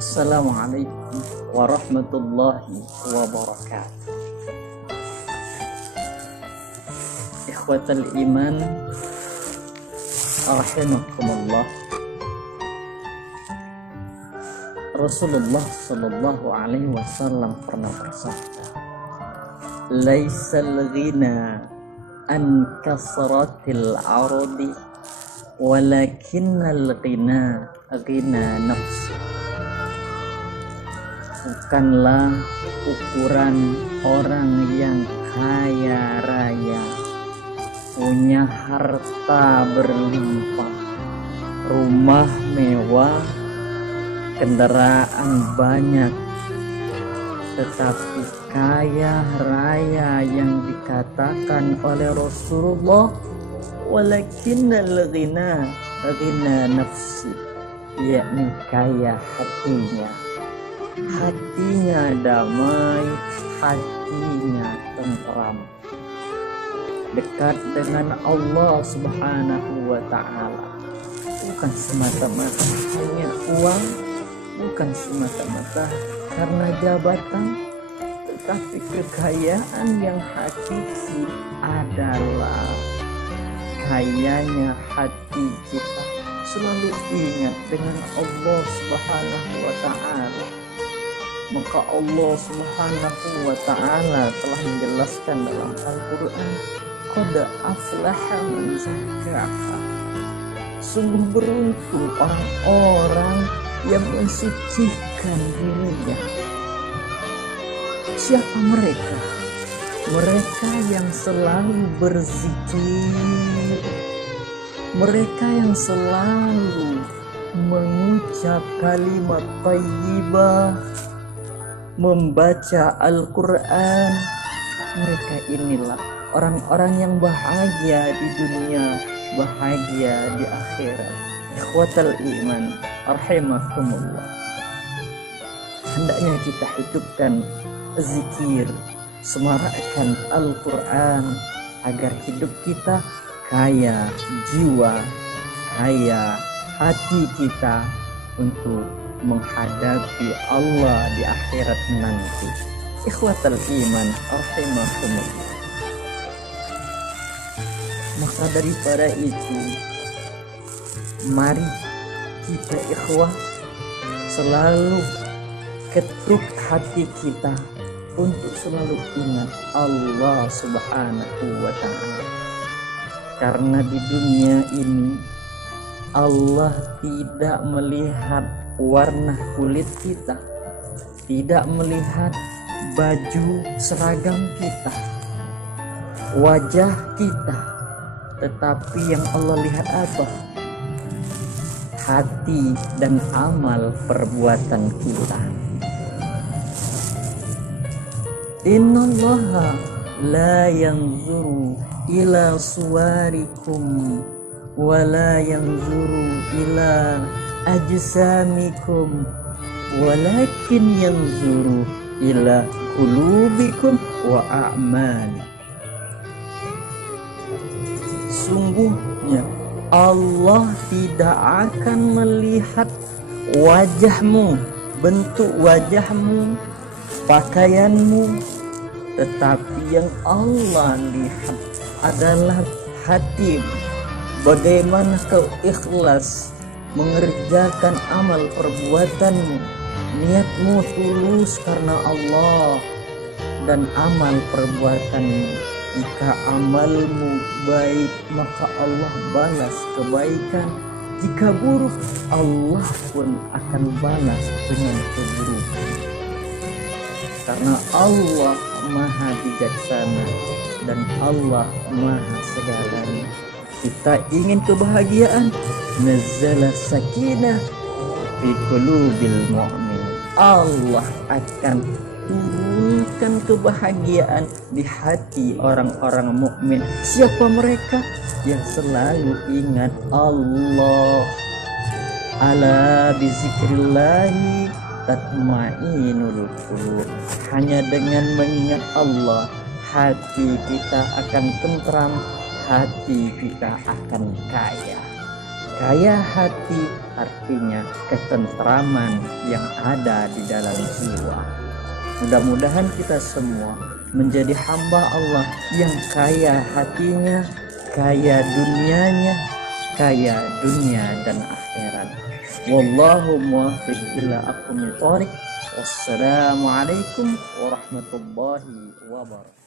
Assalamualaikum warahmatullahi wabarakatuh. Ikhwatal iman, rahimakumullah. Rasulullah sallallahu alaihi wasallam pernah bersabda, "Laisal ghina an kasratil ardi, walakinnal ghina nafsi." Bukanlah ukuran orang yang kaya raya, punya harta berlimpah, rumah mewah, kendaraan banyak, tetapi kaya raya yang dikatakan oleh Rasulullah, walakinnal ghina nafsi, yakni kaya hatinya damai, hatinya tentram, dekat dengan Allah Subhanahu wa ta'ala. Bukan semata-mata hanya uang, bukan semata-mata karena jabatan, tetapi kekayaan yang hakiki adalah kayanya hati kita selalu ingat dengan Allah Subhanahu wa ta'ala. Maka Allah Subhanahu wa ta'ala telah menjelaskan dalam Al-Quran, qad aflaha man zakkaha. Sungguh beruntung orang-orang yang mensucikan dirinya. Siapa mereka? Mereka yang selalu berzikir, mereka yang selalu mengucap kalimat thayyibah, membaca Al-Quran. Mereka inilah orang-orang yang bahagia di dunia, bahagia di akhirat. Ikhwatal iman, rahimakumullah. Hendaknya kita hidupkan zikir, semarakkan Al-Quran, agar hidup kita kaya jiwa, kaya hati kita untuk menghadapi Allah di akhirat nanti. Ikhwatal iman, rahimakumullah. Maka daripada itu, mari kita ikhwah selalu ketuk hati kita untuk selalu ingat Allah Subhanahu wa ta'ala. Karena di dunia ini Allah tidak melihat warna kulit kita, tidak melihat baju seragam kita, wajah kita, tetapi yang Allah lihat apa? Hati dan amal perbuatan kita. Innallaha la yanzuru ila suwarikum wa la yanzuru ila ajsamikum, walakin yanzuru ila qulubikum wa a'malikum. Sungguhnya Allah tidak akan melihat wajahmu, bentuk wajahmu, pakaianmu, tetapi yang Allah lihat adalah hatimu. Bagaimana kau ikhlas mengerjakan amal perbuatanmu, niatmu tulus karena Allah, dan amal perbuatanmu. Jika amalmu baik, maka Allah balas kebaikan. Jika buruk, Allah pun akan balas dengan keburukan. Karena Allah Maha bijaksana dan Allah Maha segalanya. Kita ingin kebahagiaan, nazzala sakinah fi qulubil mu'min. Allah akan turunkan kebahagiaan di hati orang-orang mukmin. Siapa mereka? Yang selalu ingat Allah. Ala bizikrillahi tatmainul qulub. Hanya dengan mengingat Allah, hati kita akan tentram, hati kita akan kaya. Kaya hati artinya ketentraman yang ada di dalam jiwa. Mudah-mudahan kita semua menjadi hamba Allah yang kaya hatinya, kaya dunianya, kaya dunia dan akhirat. Wallahu muwaffiq ila aqwamit thoriq. Wassalamualaikum warahmatullahi wabarakatuh.